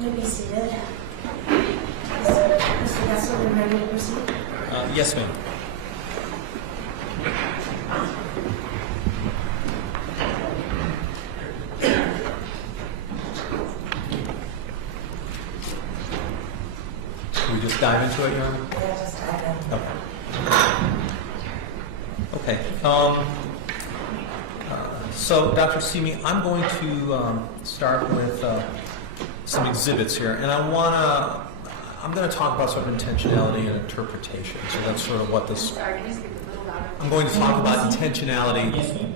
You may be seated. Mr. Gessler, are you ready to proceed? Yes, ma'am. Can we just dive into it, Your Honor? Yeah, just dive in. Okay. So, Dr. Simi, I'm going to start with some exhibits here, and I'm going to talk about sort of intentionality and interpretation. So that's sort of what this. Sorry, can you speak a little louder? I'm going to talk about intentionality. Yes, ma'am.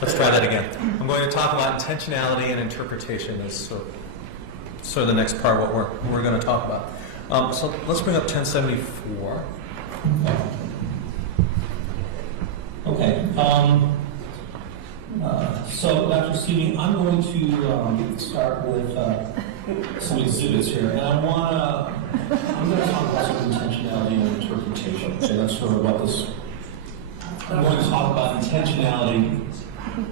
Let's try that again. I'm going to talk about intentionality and interpretation as sort of the next part of what we're going to talk about. So let's bring up 1074. Okay. So, Dr. Simi, I'm going to start with some exhibits here, and I'm going to talk about some intentionality and interpretation. So that's sort of what this. I'm going to talk about intentionality. Can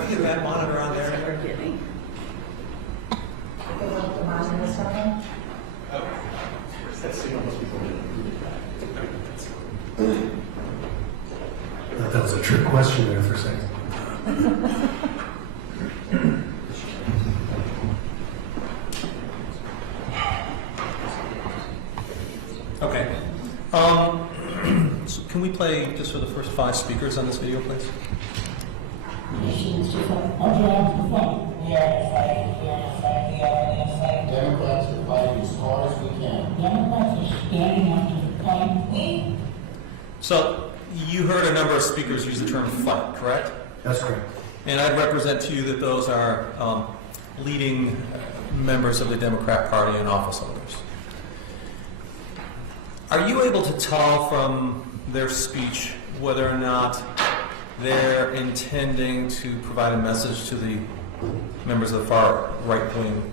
we get that monitor on there? That was a trick question there for a second. Okay. So can we play just for the first 5 speakers on this video, please? Democrats are fighting as hard as we can. Democrats are standing up to fight. So you heard a number of speakers use the term fight, correct? That's correct. And I'd represent to you that those are leading members of the Democrat Party and office holders. Are you able to tell from their speech whether or not they're intending to provide a message to the members of the far right-wing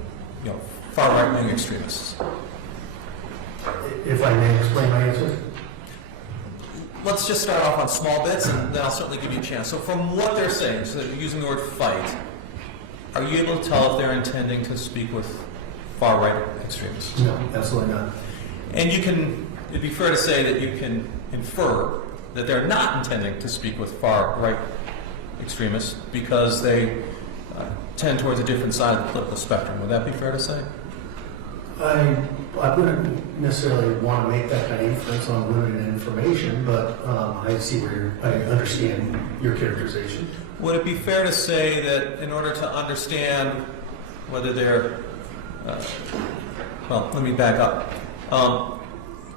extremists? If I may explain my answer? Let's just start off on small bits, and then I'll certainly give you a chance. So from what they're saying, so they're using the word fight, are you able to tell if they're intending to speak with far-right extremists? No, absolutely not. And it'd be fair to say that you can infer that they're not intending to speak with far-right extremists because they tend towards a different side of the political spectrum. Would that be fair to say? I wouldn't necessarily want to make that kind of inference on limited information, but I understand your characterization. Would it be fair to say that in order to understand whether they're, well, let me back up.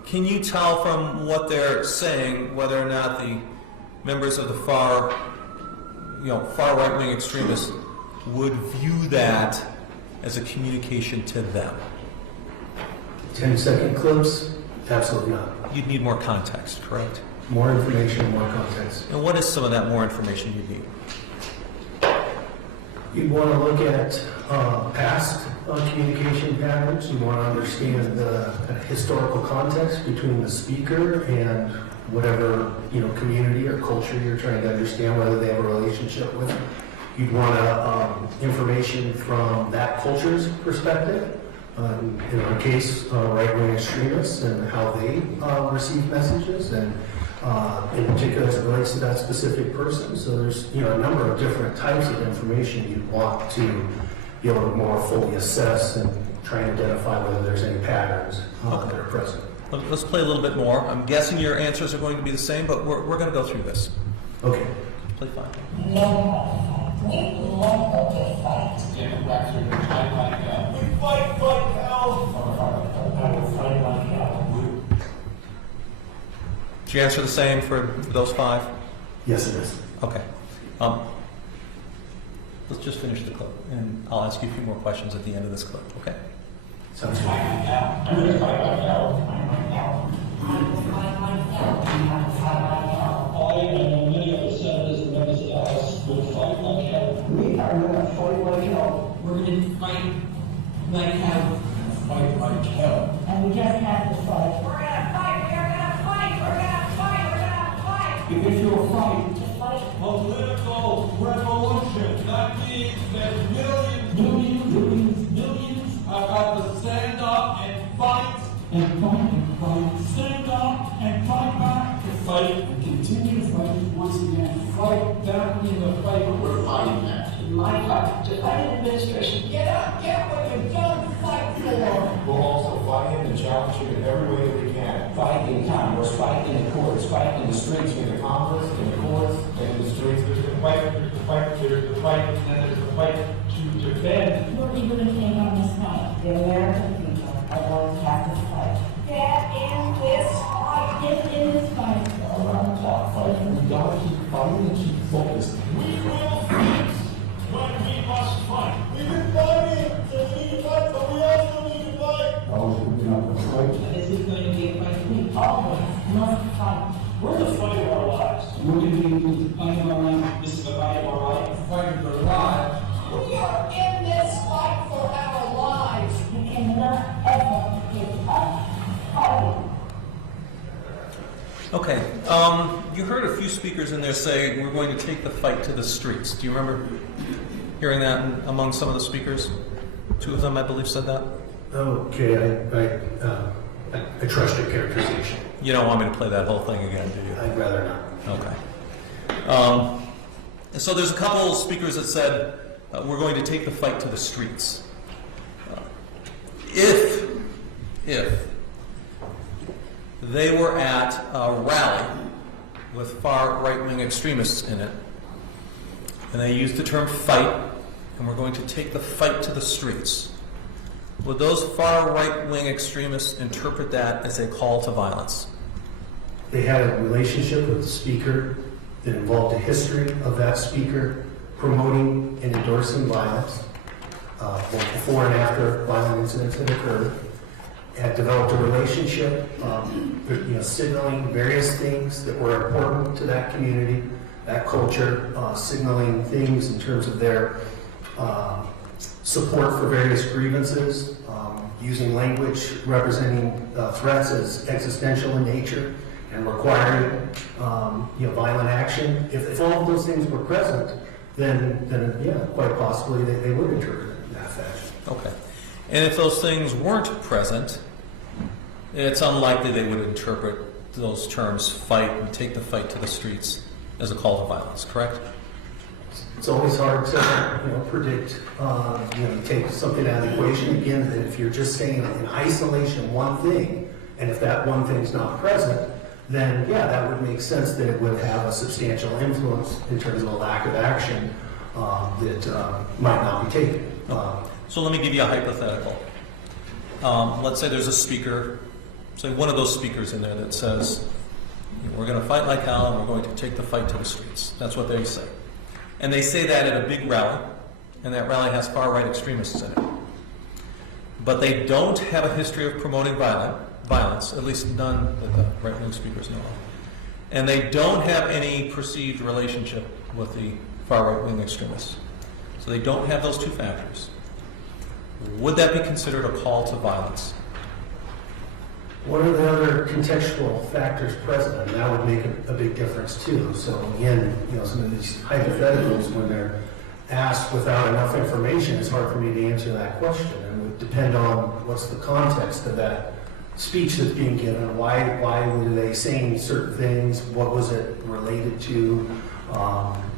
Can you tell from what they're saying whether or not the members of the far right-wing extremists would view that as a communication to them? 10-second clips? Absolutely not. You'd need more context, correct? More information, more context. And what is some of that more information you need? You'd want to look at past communication patterns. You want to understand the historical context between the speaker and whatever community or culture you're trying to understand, whether they have a relationship with. You'd want information from that culture's perspective. In our case, right-wing extremists and how they receive messages, and in particular as it relates to that specific person. So there's a number of different types of information you'd want to be able to more fully assess and try and identify whether there's any patterns that are present. Let's play a little bit more. I'm guessing your answers are going to be the same, but we're going to go through this. Okay. Play 5. Democrats are going to fight like hell. We fight like hell. I will fight like hell. Did you answer the same for those 5? Yes, it is. Okay. Let's just finish the clip, and I'll ask you a few more questions at the end of this clip, okay? Sounds good. I'm going to fight like hell. I will fight like hell. I will fight like hell. I and many of the senators and members of the House will fight like hell. We are going to fight like hell. We're going to fight like hell. fight like hell. And we just have to fight. We're gonna fight. We're gonna fight. We're gonna fight. We're gonna fight. If you'll fight, To fight. Political revolution. That means that millions have got to stand up and fight. and fight, stand up and fight back, to fight and continue to fight once again. Fight back in the fight we're fighting at. My part. To fight administration. Get up, get what you don't fight for. We'll also fight him and challenge him in every way that we can. Fight in Congress, fight in the courts, fight in the streets. In the Congress, in the courts, and in the streets. There's the fight, and there's the fight to defend. Who are we going to take on this fight? The American people are going to have to fight. Get in this fight. Get in this fight. Around the clock fight. We gotta keep fighting and keep focused. We will fight when we must fight. We've been fighting, so we need to fight, but we also need to fight. Always we're not gonna fight. This is going to be a fight. We always must fight. We're the fight of our lives. We're gonna be the fight of our lives. This is the fight of our life. The fight of our lives. We are in this fight for our lives. You cannot ever give up fighting. Okay, you heard a few speakers in there say we're going to take the fight to the streets. Do you remember hearing that among some of the speakers? Two of them, I believe, said that. Okay, I trust your characterization. You don't want me to play that whole thing again, do you? I'd rather not. Okay. So there's a couple speakers that said we're going to take the fight to the streets. If they were at a rally with far right-wing extremists in it, and they used the term fight, and we're going to take the fight to the streets, would those far right-wing extremists interpret that as a call to violence? They had a relationship with the speaker that involved a history of that speaker promoting and endorsing violence, both before and after violent incidents had occurred. Had developed a relationship, signaling various things that were important to that community, that culture, signaling things in terms of their support for various grievances, using language representing threats as existential in nature and requiring violent action. If all of those things were present, then yeah, quite possibly they would interpret it in that fashion. Okay. And if those things weren't present, it's unlikely they would interpret those terms, fight and take the fight to the streets, as a call to violence, correct? It's always hard to predict. You take something out of the equation again. That if you're just saying in isolation one thing, and if that one thing's not present, then yeah, that would make sense that it would have a substantial influence in terms of a lack of action that might not be taken. So let me give you a hypothetical. Let's say there's a speaker, say one of those speakers in there that says, we're going to fight like hell and we're going to take the fight to the streets. That's what they say. And they say that at a big rally, and that rally has far-right extremists in it. But they don't have a history of promoting violence, at least none that the right-wing speakers know of. And they don't have any perceived relationship with the far-right-wing extremists. So they don't have those two factors. Would that be considered a call to violence? What are the other contextual factors present? And that would make a big difference too. So again, some of these hypotheticals, when they're asked without enough information, it's hard for me to answer that question. It would depend on what's the context of that speech that's being given. Why were they saying certain things? What was it related to?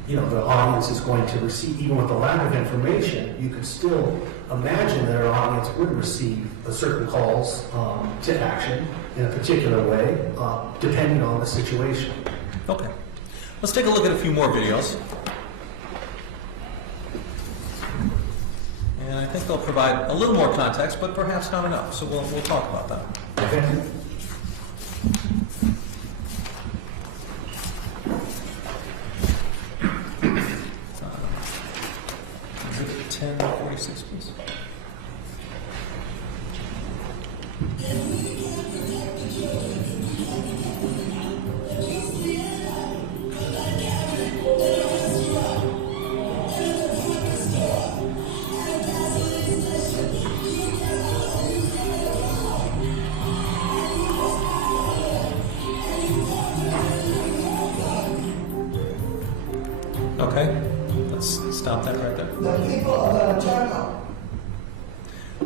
The audience is going to receive, even with the lack of information, you could still imagine that our audience would receive certain calls to action in a particular way, depending on the situation. Okay. Let's take a look at a few more videos. And I think they'll provide a little more context, but perhaps not enough. So we'll talk about that. Okay. Exhibit 1046, please.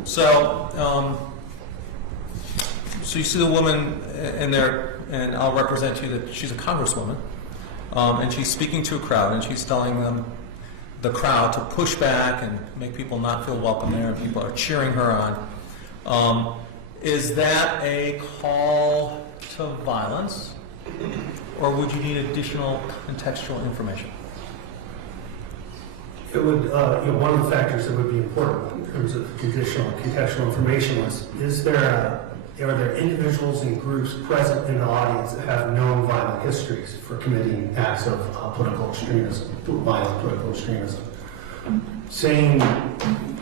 So, so you see the woman in there, and I'll represent you that she's a congresswoman, and she's speaking to a crowd, and she's telling them, the crowd, to push back and make people not feel welcome there, and people are cheering her on. Is that a call to violence, or would you need additional contextual information? It would, one of the factors that would be important in terms of contextual information are there individuals and groups present in the audience that have known violent histories for committing acts of political extremism, violent political extremism? Saying,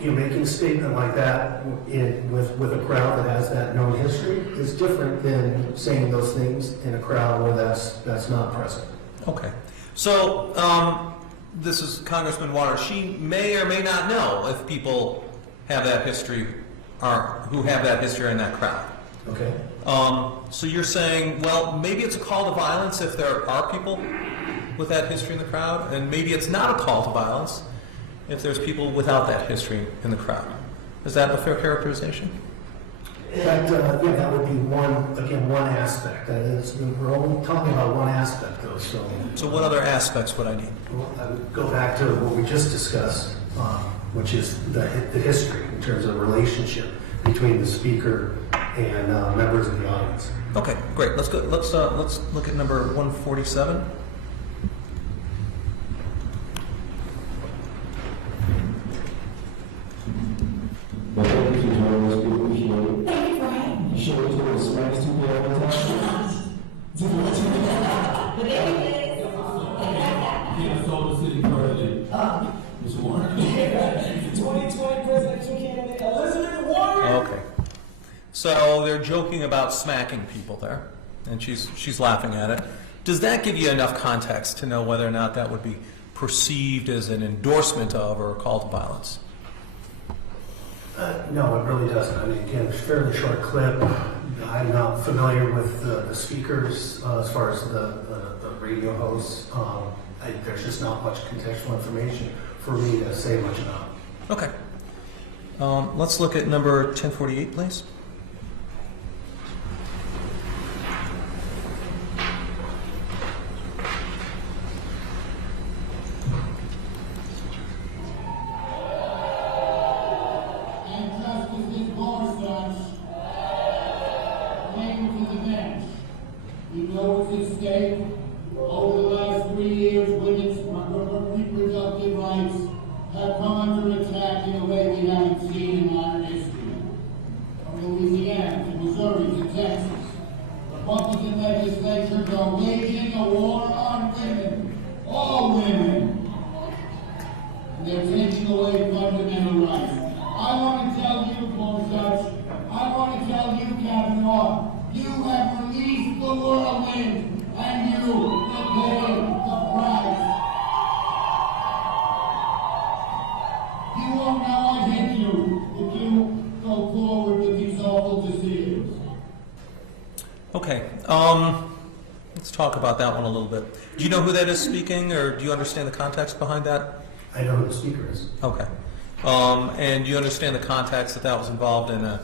making a statement like that with a crowd that has that known history is different than saying those things in a crowd where that's not present. Okay. So, this is Congressman Waters. She may or may not know if people have that history, or who have that history in that crowd. Okay. So you're saying, well, maybe it's a call to violence if there are people with that history in the crowd, and maybe it's not a call to violence if there's people without that history in the crowd. Is that a fair characterization? That would be one aspect. We're only talking about one aspect, though. So what other aspects would I need? Well, I would go back to what we just discussed, which is the history in terms of relationship between the speaker and members of the audience. Okay, great. Let's go. Let's look at number 147. Thank you for having me. But anyways, City President, Mr. Warren. 2020 presidential candidate Elizabeth Warren. Okay. So they're joking about smacking people there, and she's laughing at it. Does that give you enough context to know whether or not that would be perceived as an endorsement of or a call to violence? No, it really doesn't. I mean, again, it's a fairly short clip. I'm not familiar with the speakers as far as the radio hosts. There's just not much contextual information for me to say much about. Okay. Let's look at number 1048, please. Over the last 3 years, women's reproductive rights have come under attack in a way we haven't seen in modern history. From Louisiana to Missouri to Texas, Republican legislatures are waging a war on women, all women. And they're taking away fundamental rights. I want to tell you, Gorsuch, I want to tell you, Kavanaugh, you have released the whirlwind. And you will pay the price. You won't know I hate you if you go forward with these awful decisions. Okay. Let's talk about that one a little bit. Do you know who that is speaking, or do you understand the context behind that? I know who the speaker is. Okay. And you understand the context that was involved in a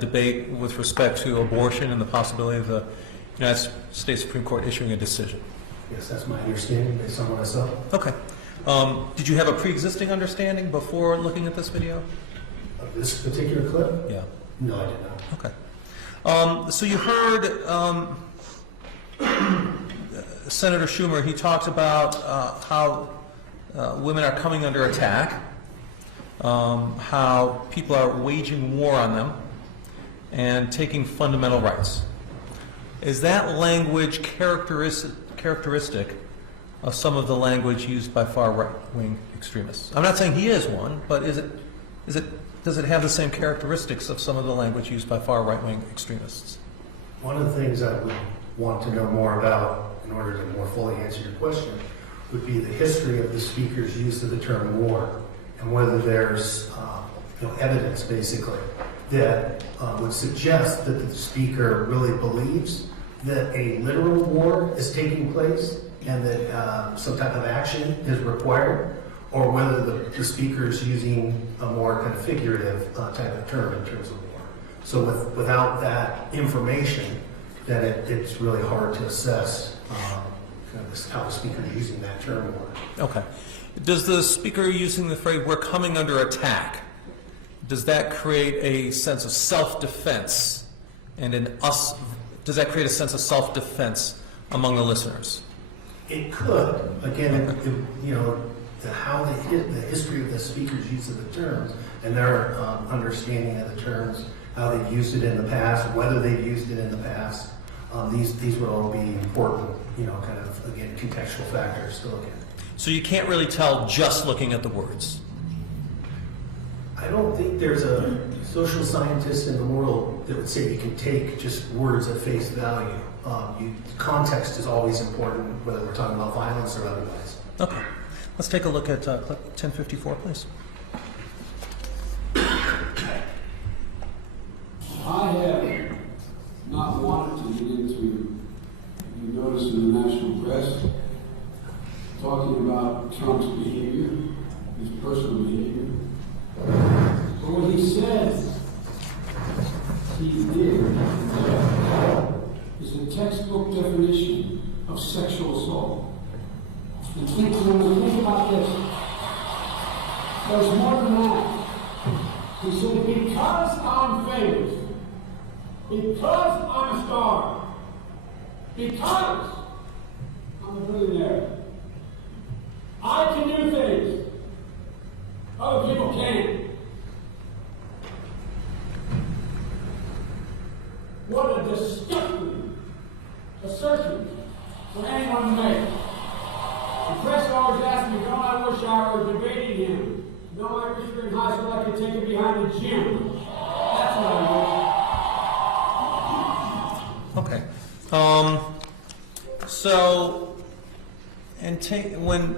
debate with respect to abortion and the possibility of the United States Supreme Court issuing a decision? Yes, that's my understanding based on what I saw. Okay. Did you have a pre-existing understanding before looking at this video? Of this particular clip? Yeah. No, I did not. Okay. So you heard Senator Schumer. He talked about how women are coming under attack, how people are waging war on them, and taking fundamental rights. Is that language characteristic of some of the language used by far right-wing extremists? I'm not saying he is one, but does it have the same characteristics of some of the language used by far right-wing extremists? One of the things I would want to know more about in order to more fully answer your question would be the history of the speaker's use of the term war, and whether there's evidence, basically, that would suggest that the speaker really believes that a literal war is taking place and that some type of action is required, or whether the speaker is using a more kind of figurative type of term in terms of war. So without that information, then it's really hard to assess kind of how the speaker is using that term more. Okay. Does the speaker using the phrase, "we're coming under attack," does that create a sense of self-defense does that create a sense of self-defense among the listeners? It could. Again, how the history of the speaker's use of the terms and their understanding of the terms, how they've used it in the past, whether they've used it in the past, these would all be important, kind of, again, contextual factors to look at. So you can't really tell just looking at the words. I don't think there's a social scientist in the world that would say you can take just words at face value. Context is always important, whether we're talking about violence or otherwise. Okay. Let's take a look at clip 1054, please. I have not wanted to get into, you notice in the national press, talking about Trump's behavior, his personal behavior. But what he says he did is a textbook definition of sexual assault. And think about this. There's more than that. He said, because I'm famous, because I'm a star, because I'm a billionaire, I can do things other people can't. What a disgusting assertion for anyone to make. The press always asks me, don't I wish I were debating him? Don't I wish we were in high school I could take him behind the gym? That's what I wish. Okay. When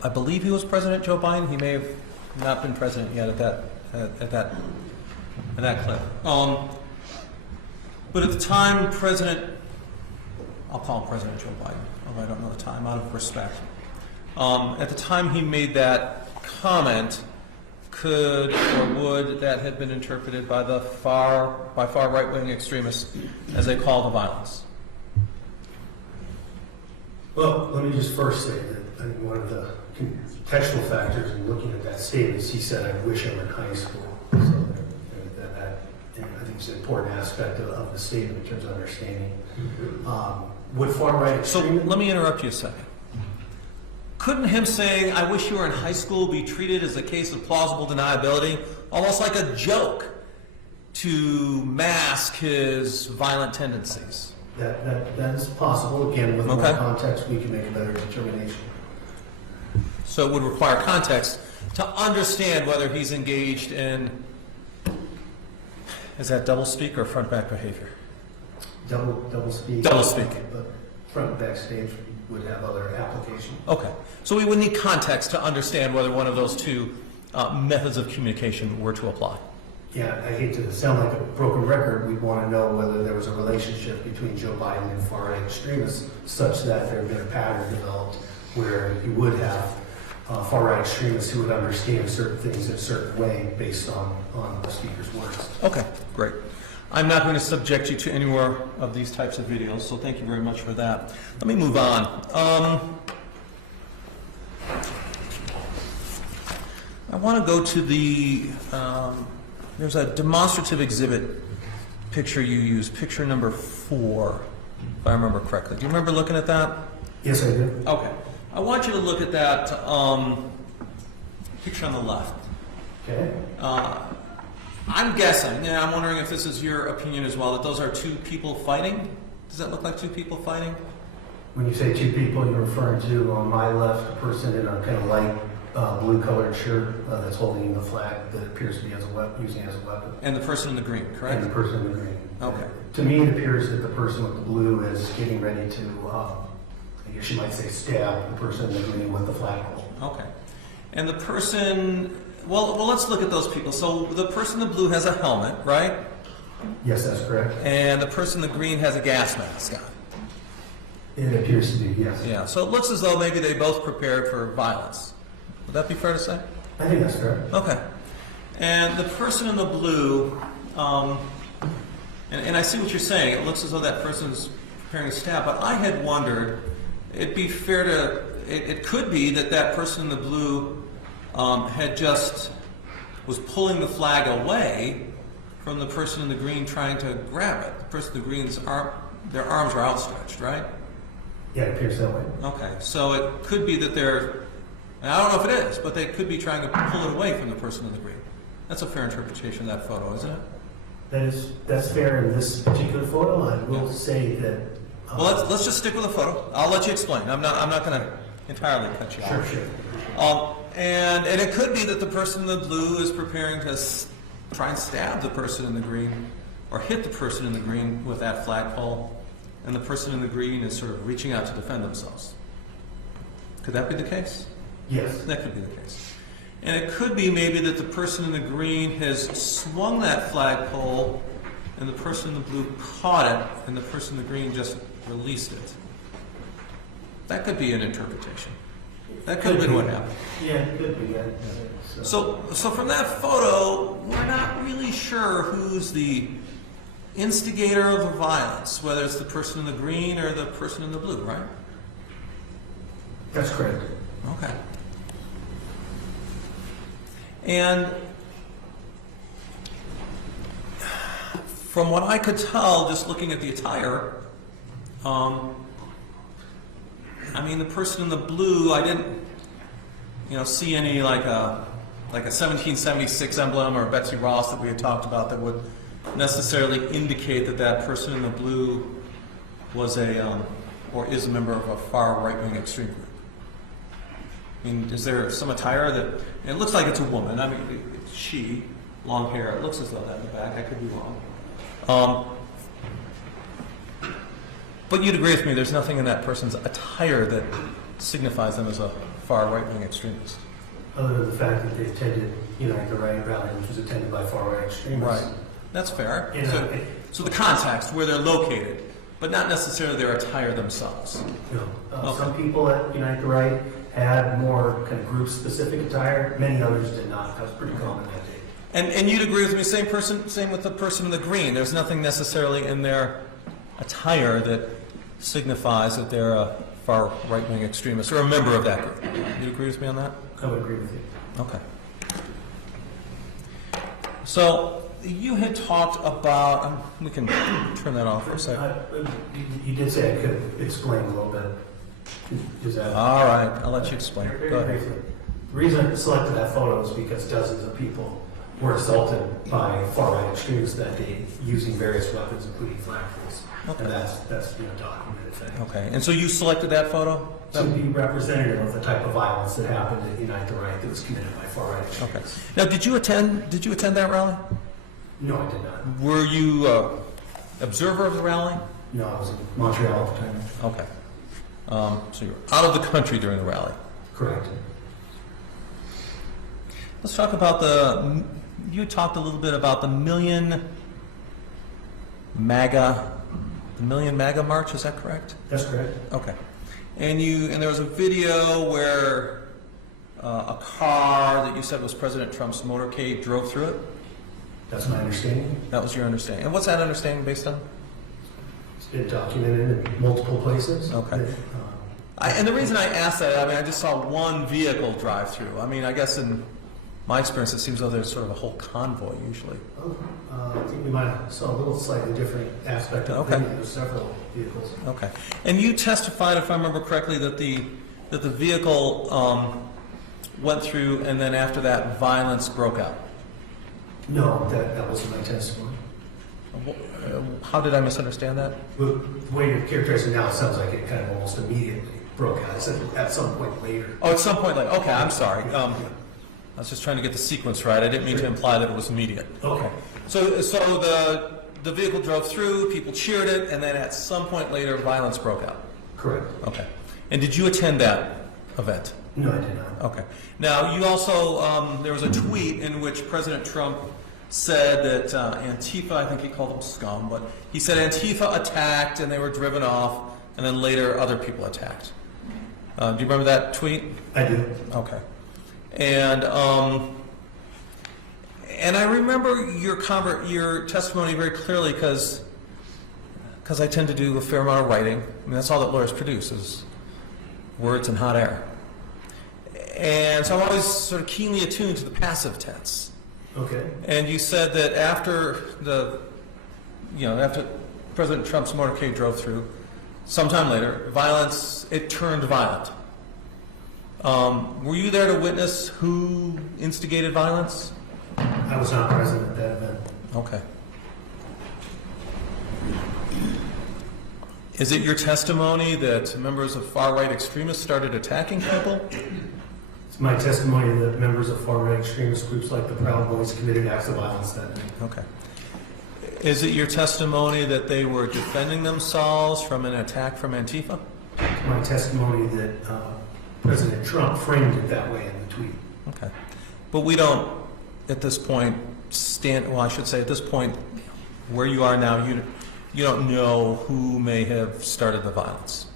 I believe he was President Joe Biden. He may have not been president yet at that clip. But at the time, I'll call him President Joe Biden, although I don't know the time, out of respect. At the time he made that comment, could or would that have been interpreted by far right-wing extremists as they call the violence? Well, let me just first say that I think one of the contextual factors in looking at that statement is he said, "I wish I were in high school." So that I think is an important aspect of the statement in terms of understanding. Would far-right So extremism... let me interrupt you a second. Couldn't him saying, "I wish you were in high school," be treated as a case of plausible deniability, almost like a joke to mask his violent tendencies? That is possible. Again, with more Okay. context, we can make a better determination. So it would require context to understand whether he's engaged in, is that doublespeak or front-back behavior? Double speak. Double speak. But front and backstage would have other application. Okay. So we would need context to understand whether one of those two methods of communication were to apply. Yeah, I hate to sound like a broken record. We'd want to know whether there was a relationship between Joe Biden and far-right extremists such that there had been a pattern developed where you would have far-right extremists who would understand certain things in a certain way based on the speaker's words. Okay, great. I'm not going to subject you to any more of these types of videos, so thank you very much for that. Let me move on. I want to go to the, there's a demonstrative exhibit picture you used, picture number 4, if I remember correctly. Do you remember looking at that? Yes, I do. Okay. I want you to look at that picture on the left. Okay. I'm guessing, and I'm wondering if this is your opinion as well, that those are two people fighting? Does that look like two people fighting? When you say two people, you're referring to, on my left, a person in a kind of light blue-colored shirt that's holding the flag that appears to be as a weapon, using it as a weapon. And the person in the green, correct? And the person in the green. Okay. To me, it appears that the person with the blue is getting ready to, I guess you might say, stab the person in the green with the flagpole. Okay. And the person, well, let's look at those people. So the person in the blue has a helmet, right? Yes, that's correct. And the person in the green has a gas mask on. It appears to be, yes. Yeah, so it looks as though maybe they both prepared for violence. Would that be fair to say? I think that's fair. Okay. And the person in the blue, and I see what you're saying. It looks as though that person's preparing to stab, but I had wondered, it'd be fair to, it could be that that person in the blue had just, was pulling the flag away from the person in the green trying to grab it. The person in the green's their arms are outstretched, right? Yeah, it appears that way. Okay, so it could be that they're, and I don't know if it is, but they could be trying to pull it away from the person in the green. That's a fair interpretation of that photo, isn't it? That's fair in this particular photo. I will say that. Well, let's just stick with the photo. I'll let you explain. I'm not going to entirely cut you off. Sure. And it could be that the person in the blue is preparing to try and stab the person in the green, or hit the person in the green with that flagpole, and the person in the green is sort of reaching out to defend themselves. Could that be the case? Yes. That could be the case. And it could be maybe that the person in the green has swung that flagpole and the person in the blue caught it and the person in the green just released it. That could be an interpretation. That could have been what happened. Yeah, it could be. Yeah. So from that photo, we're not really sure who's the instigator of the violence, whether it's the person in the green or the person in the blue, right? That's correct. Okay. And from what I could tell, just looking at the attire, I mean, the person in the blue, I didn't, see any like a 1776 emblem or Betsy Ross that we had talked about that would necessarily indicate that that person in the blue was or is a member of a far right-wing extreme group. I mean, is there some attire that, it looks like it's a woman. I mean, it's she, long hair. It looks as though that in the back. I could be wrong. But you'd agree with me, there's nothing in that person's attire that signifies them as a far right-wing extremist. Other than the fact that they attended Unite the Right rally, which was attended by far right extremists. Right. That's fair. Yeah. So the context, where they're located, but not necessarily their attire themselves. No. Some people at Unite the Right had more kind of group-specific attire. Many others did not. That was pretty common that day. And you'd agree with me, same with the person in the green. There's nothing necessarily in their attire that signifies that they're a far right-wing extremist or a member of that group. You'd agree with me on that? I would agree with you. Okay. So you had talked about, we can turn that off for a second. You did say I could explain a little bit. Is that All right, I'll let you explain. Very Go ahead. briefly. The reason I selected that photo is because dozens of people were assaulted by far-right extremists that day using various weapons, including flagpoles. Okay. And that's documented thing. Okay, and so you selected that photo? To be representative of the type of violence that happened at Unite the Right that was committed by far-right extremists. Okay. Now, did you attend that rally? No, I did not. Were you observer of the rally? No, I was in Montreal at the time. Okay. So you were out of the country during the rally. Correct. Let's talk about you talked a little bit about the Million MAGA March, is that correct? That's correct. Okay. And there was a video where a car that you said was President Trump's motorcade drove through it? That's my understanding. That was your understanding. And what's that understanding based on? It's been documented in multiple places. Okay. And the reason I asked that, I mean, I just saw one vehicle drive through. I mean, I guess in my experience, it seems though there's sort of a whole convoy usually. I think we might have saw a little slightly different aspect of the Okay. video. There's several vehicles. Okay. And you testified, if I remember correctly, that the vehicle went through, and then after that, violence broke out. No, that wasn't my testimony. How did I misunderstand that? The way you're characterizing it now, it sounds like it kind of almost immediately broke out. It said at some point later. Oh, at some point, like, okay, I'm sorry. I was just trying to get the sequence right. I didn't mean to imply that it was immediate. Okay. So the vehicle drove through, people cheered it, and then at some point later, violence broke out. Correct. Okay. And did you attend that event? No, I did not. Okay. Now, you also, there was a tweet in which President Trump said that Antifa, I think he called them scum, but he said Antifa attacked and they were driven off. and then later other people attacked. Do you remember that tweet? I do. Okay. And I remember your testimony very clearly because I tend to do a fair amount of writing. I mean, that's all that lawyers produce is words and hot air. And so I'm always sort of keenly attuned to the passive tense. Okay. And you said that after President Trump's motorcade drove through, sometime later, it turned violent. Were you there to witness who instigated violence? I was not present at that event. Okay. Is it your testimony that members of far-right extremists started attacking people? It's my testimony that members of far-right extremist groups like the Proud Boys committed acts of violence that night. Okay. Is it your testimony that they were defending themselves from an attack from Antifa? It's my testimony that President Trump framed it that way in the tweet. Okay. But we don't, at this point, at this point, where you are now, you don't know who may have started the violence.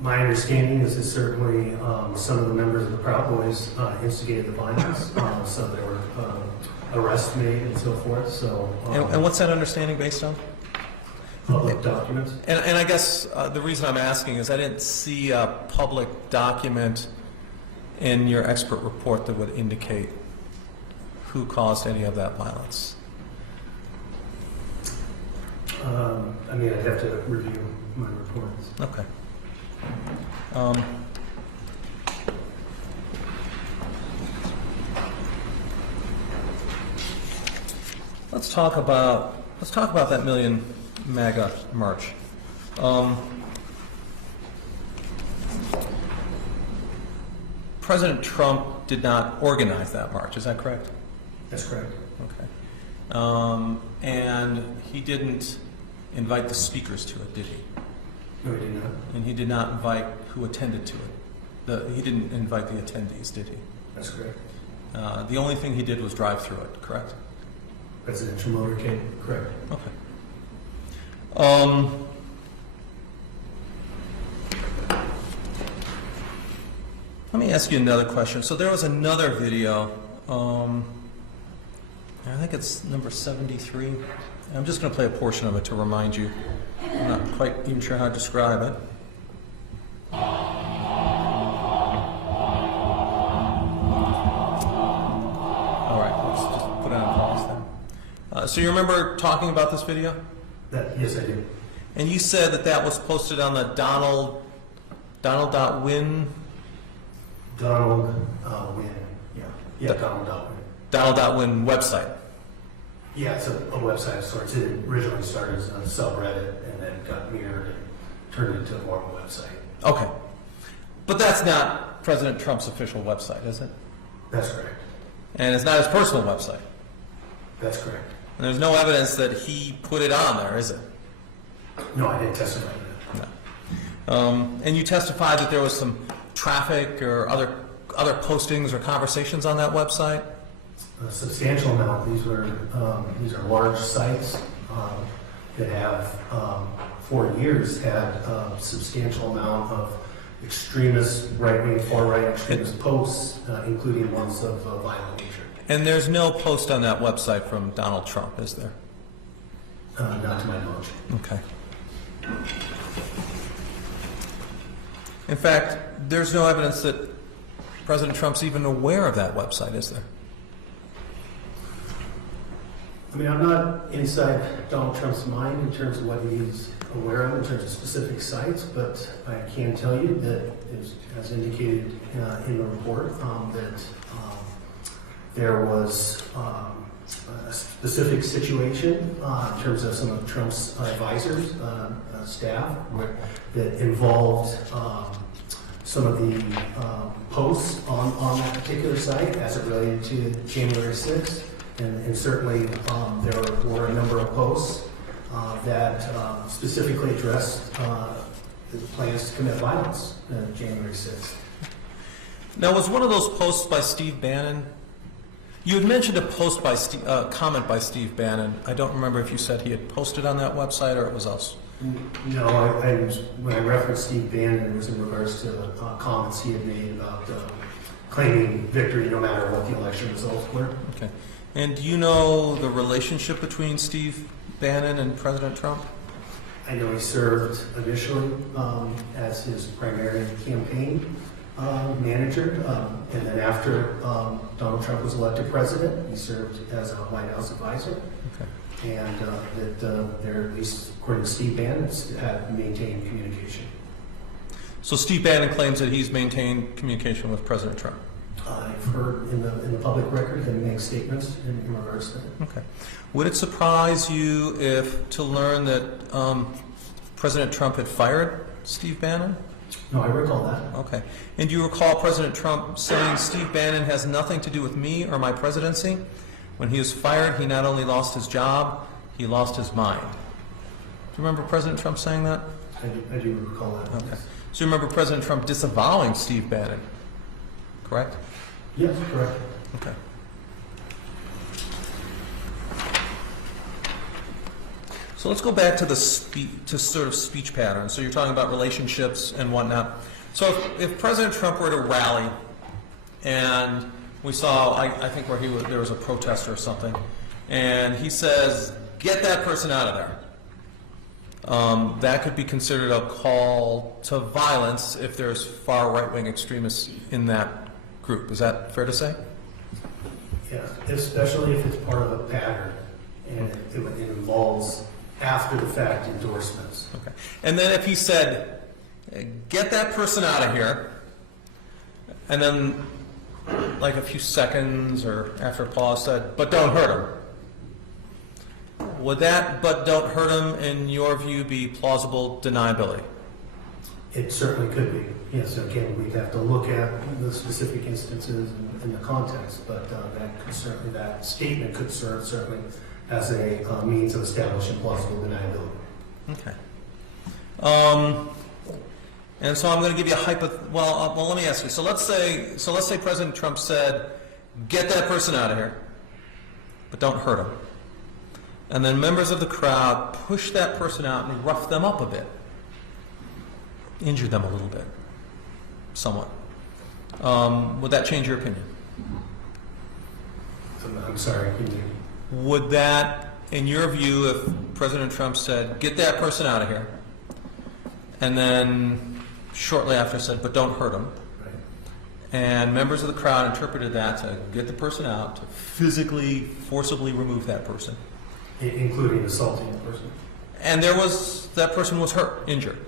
My understanding is that certainly some of the members of the Proud Boys instigated the violence. So there were arrests made and so forth. So. And what's that understanding based on? Public documents. And I guess the reason I'm asking is I didn't see a public document in your expert report that would indicate who caused any of that violence. I mean, I'd have to review my reports. Okay. Let's talk about that Million MAGA march. President Trump did not organize that march. Is that correct? That's correct. Okay. And he didn't invite the speakers to it, did he? No, he did not. And he did not invite who attended to it. He didn't invite the attendees, did he? That's correct. The only thing he did was drive through it, correct? Presidential motorcade, correct. Okay. Let me ask you another question. So there was another video, I think it's number 73. I'm just going to play a portion of it to remind you. I'm not quite even sure how to describe it. All right, let's just put it on pause then. So you remember talking about this video? Yes, I do. And you said that was posted on the Donald.win. Donald Win. Yeah, Donald.win. Donald.win website. Yeah, it's a website of sorts. It originally started as a subreddit and then got mirrored and turned into more of a website. Okay. But that's not President Trump's official website, is it? That's correct. And it's not his personal website. That's correct. And there's no evidence that he put it on there, is it? No, I didn't testify to that. No. And you testified that there was some traffic or other postings or conversations on that website? A substantial amount. These are large sites that have, for years, had a substantial amount of extremist, right-wing, far-right extremist posts, including ones of violent nature. And there's no post on that website from Donald Trump, is there? Not to my knowledge. Okay. In fact, there's no evidence that President Trump's even aware of that website, is there? I mean, I'm not inside Donald Trump's mind in terms of what he's aware of in terms of specific sites, but I can tell you that, as indicated in the report, that there was a specific situation in terms of some of Trump's advisors, staff, that involved some of the posts on that particular site as it related to January 6th. And certainly there were a number of posts that specifically addressed the plans to commit violence January 6th. Now, was one of those posts by Steve Bannon? You had mentioned a comment by Steve Bannon. I don't remember if you said he had posted on that website or it was us. No, when I referenced Steve Bannon, it was in regards to comments he had made about claiming victory no matter what the election results were. Okay. And do you know the relationship between Steve Bannon and President Trump? I know he served initially as his primary campaign manager, and then after Donald Trump was elected president, he served as a White House advisor. Okay. And that they're, at least according to Steve Bannon, have maintained communication. So Steve Bannon claims that he's maintained communication with President Trump. I've heard in the public record him make statements in regards to that. Okay. Would it surprise you if to learn that President Trump had fired Steve Bannon? No, I recall that. Okay. And do you recall President Trump saying Steve Bannon has nothing to do with me or my presidency? When he was fired, he not only lost his job, he lost his mind. Do you remember President Trump saying that? I do recall that. Okay. So you remember President Trump disavowing Steve Bannon, correct? Yes, correct. Okay. So let's go back to the sort of speech patterns. So you're talking about relationships and whatnot. So if President Trump were to rally, and we saw, I think where there was a protester or something, and he says, "Get that person out of there." That could be considered a call to violence if there's far right-wing extremists in that group. Is that fair to say? Yeah, especially if it's part of a pattern and it involves after the fact endorsements. Okay. And then if he said, "Get that person out of here," and then like a few seconds or after a pause said, "But don't hurt him," would that "but don't hurt him" in your view be plausible deniability? It certainly could be. Yes, again, we'd have to look at the specific instances and the context, but that statement could serve certainly as a means of establishing plausible deniability. Okay. And so I'm going to give you a well, let me ask you. So let's say President Trump said, "Get that person out of here, but don't hurt him." And then members of the crowd push that person out and rough them up a bit, injure them a little bit, somewhat. Would that change your opinion? I'm sorry, can you? Would that, in your view, if President Trump said, "Get that person out of here," and then shortly after said, "But don't hurt him," Right. and members of the crowd interpreted that to get the person out, to physically, forcibly remove that person, Including assaulting the person. and that person was hurt, injured.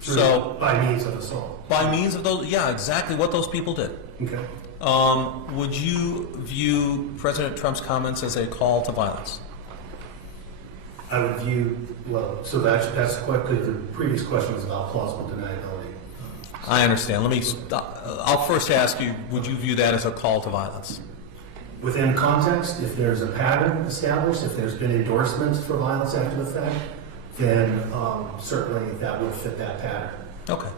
So by means of assault. by means of those, yeah, exactly what those people did. Okay. Would you view President Trump's comments as a call to violence? I would view, well, so that's quite good. The previous question was about plausible deniability. I understand. I'll first ask you, would you view that as a call to violence? Within context, if there's a pattern established, if there's been endorsements for violence after the fact, then certainly that would fit that pattern. Okay.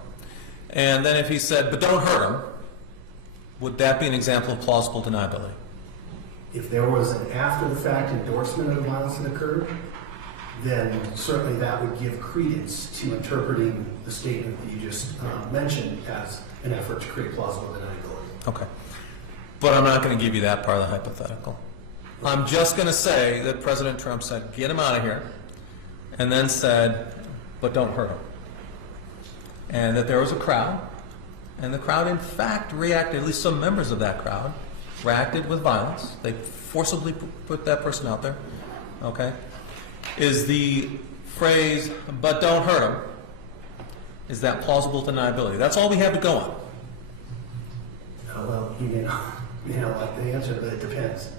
And then if he said, "But don't hurt him," would that be an example of plausible deniability? If there was an after-the-fact endorsement of the violence that occurred, then certainly that would give credence to interpreting the statement that you just mentioned as an effort to create plausible deniability. Okay. But I'm not going to give you that part of the hypothetical. I'm just going to say that President Trump said, "Get him out of here," and then said, "But don't hurt him." And that there was a crowd, and the crowd in fact reacted, at least some members of that crowd, reacted with violence. They forcibly put that person out there. Okay? Is the phrase, "But don't hurt him," is that plausible deniability? That's all we have to go on. Well, you know, like the answer, but it depends.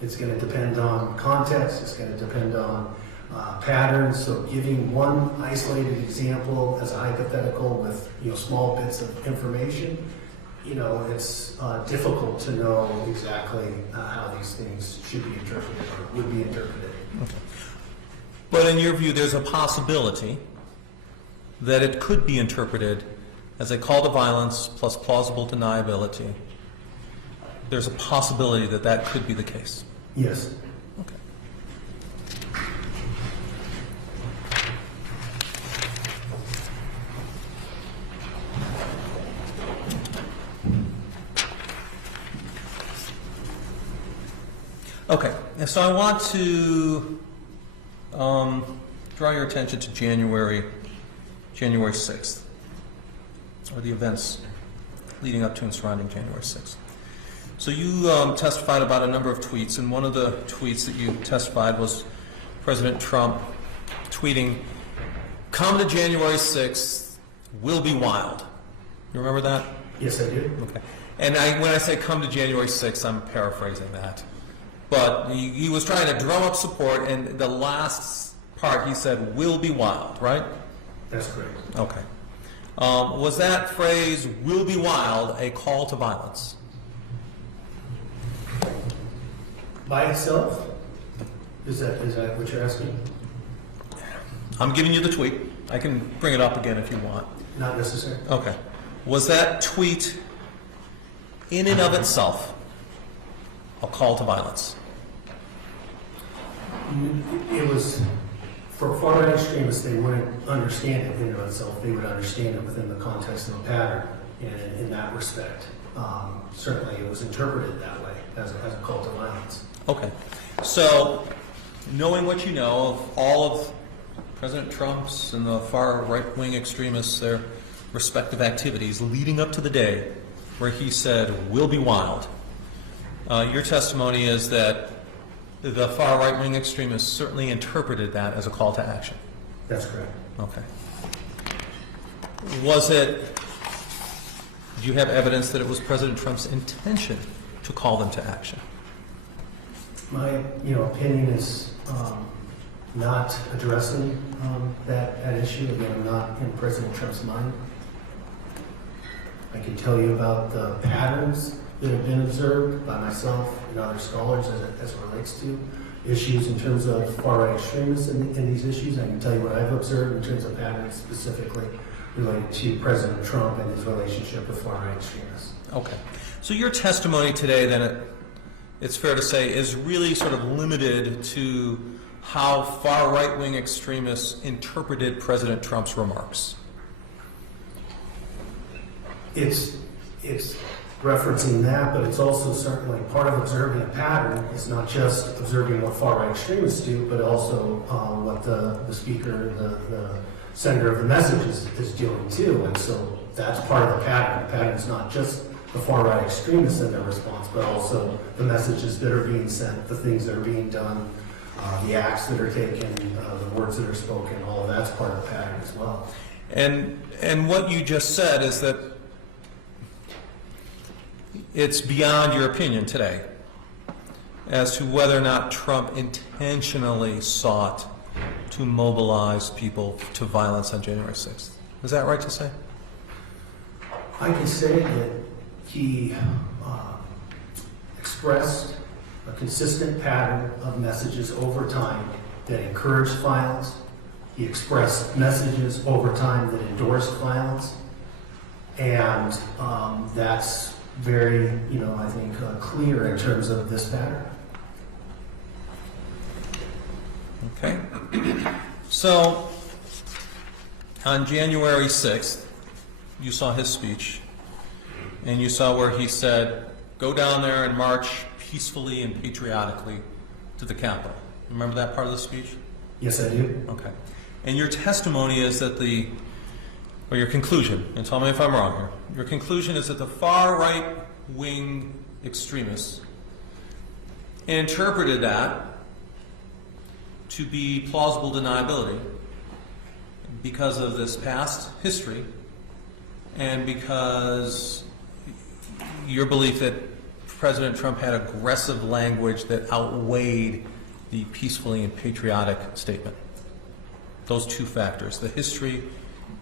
It's going to depend on context. It's going to depend on patterns. So giving one isolated example as a hypothetical with small bits of information, it's difficult to know exactly how these things should be interpreted or would be interpreted. Okay. But in your view, there's a possibility that it could be interpreted as a call to violence plus plausible deniability. There's a possibility that that could be the case. Yes. Okay. Okay, and so I want to draw your attention to January 6th, or the events leading up to and surrounding January 6th. So you testified about a number of tweets, and one of the tweets that you testified was President Trump tweeting, "Come to January 6th, we'll be wild." You remember that? Yes, I do. Okay. And when I say come to January 6th, I'm paraphrasing that. But he was trying to drum up support, and the last part he said, "We'll be wild," right? That's correct. Okay. Was that phrase, "will be wild," a call to violence? By itself? Is that what you're asking? I'm giving you the tweet. I can bring it up again if you want. Not necessary. Okay. Was that tweet in and of itself a call to violence? It was, for far-right extremists, they wouldn't understand it in and of itself. They would understand it within the context of a pattern in that respect. Certainly it was interpreted that way, as a call to violence. Okay. So, knowing what you know of all of President Trump's and the far right-wing extremists, their respective activities leading up to the day where he said, "We'll be wild," your testimony is that the far right-wing extremists certainly interpreted that as a call to action. That's correct. Okay. Do you have evidence that it was President Trump's intention to call them to action? My opinion is not addressing that issue. Again, I'm not in President Trump's mind. I can tell you about the patterns that have been observed by myself and other scholars as it relates to issues in terms of far-right extremists in these issues. I can tell you what I've observed in terms of patterns specifically related to President Trump and his relationship with far-right extremists. Okay. So your testimony today, then, it's fair to say, is really sort of limited to how far right-wing extremists interpreted President Trump's remarks. It's referencing that, but it's also certainly part of observing a pattern. It's not just observing what far-right extremists do, but also what the speaker, the sender of the message is doing too. And so that's part of the pattern. The pattern's not just the far-right extremists and their response, but also the messages that are being sent, the things that are being done, the acts that are taken, the words that are spoken. All of that's part of the pattern as well. And what you just said is that it's beyond your opinion today as to whether or not Trump intentionally sought to mobilize people to violence on January 6th. Is that right to say? I can say that he expressed a consistent pattern of messages over time that encouraged violence. He expressed messages over time that endorsed violence. And that's very, I think, clear in terms of this pattern. Okay. So, on January 6th, you saw his speech, and you saw where he said, "Go down there and march peacefully and patriotically to the Capitol." Remember that part of the speech? Yes, I do. Okay. And your testimony is that or your conclusion, and tell me if I'm wrong here, your conclusion is that the far right-wing extremists interpreted that to be plausible deniability because of this past history and because your belief that President Trump had aggressive language that outweighed the peacefully and patriotic statement. Those two factors, the history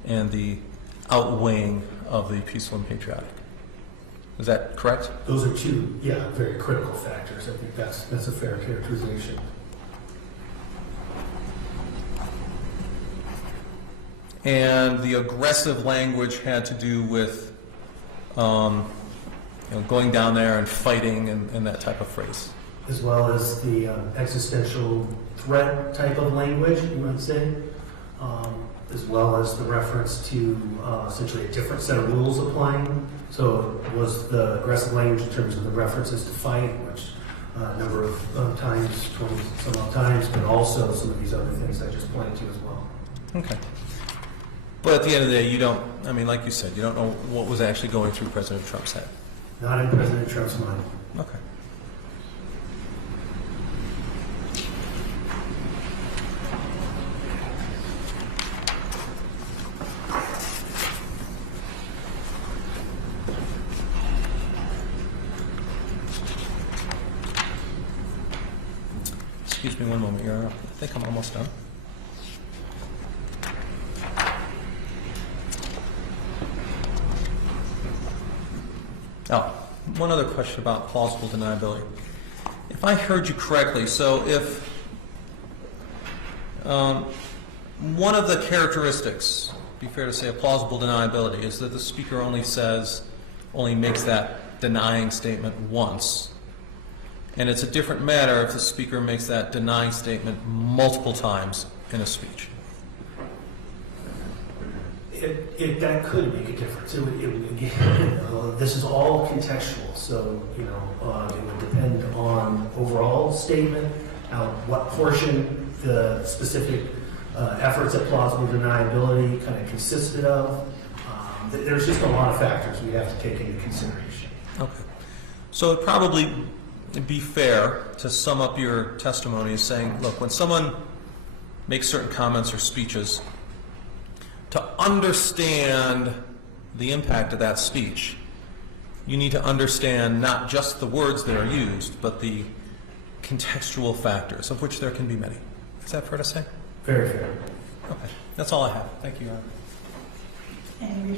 and the outweighing of the peaceful and patriotic. Is that correct? Those are two, very critical factors. I think that's a fair characterization. And the aggressive language had to do with going down there and fighting and that type of phrase. As well as the existential threat type of language, you might say, as well as the reference to essentially a different set of rules applying. So it was the aggressive language in terms of the references to fight, which a number of times, 20 some odd times, but also some of these other things I just pointed to as well. Okay. But at the end of the day, you don't, I mean, like you said, you don't know what was actually going through President Trump's head. Not in President Trump's mind. Okay. Excuse me one moment, Your Honor. I think I'm almost done. Oh, one other question about plausible deniability. If I heard you correctly, so if one of the characteristics, be fair to say, of plausible deniability is that the speaker only makes that denying statement once. And it's a different matter if the speaker makes that denying statement multiple times in a speech. That could make a difference. This is all contextual, so it would depend on overall statement, what portion the specific efforts at plausible deniability kind of consisted of. There's just a lot of factors we have to take into consideration. Okay. So it'd probably be fair to sum up your testimony as saying, look, when someone makes certain comments or speeches, to understand the impact of that speech, you need to understand not just the words that are used, but the contextual factors, of which there can be many. Is that fair to say? Very fair. Okay. That's all I have. Thank you, Your Honor. Any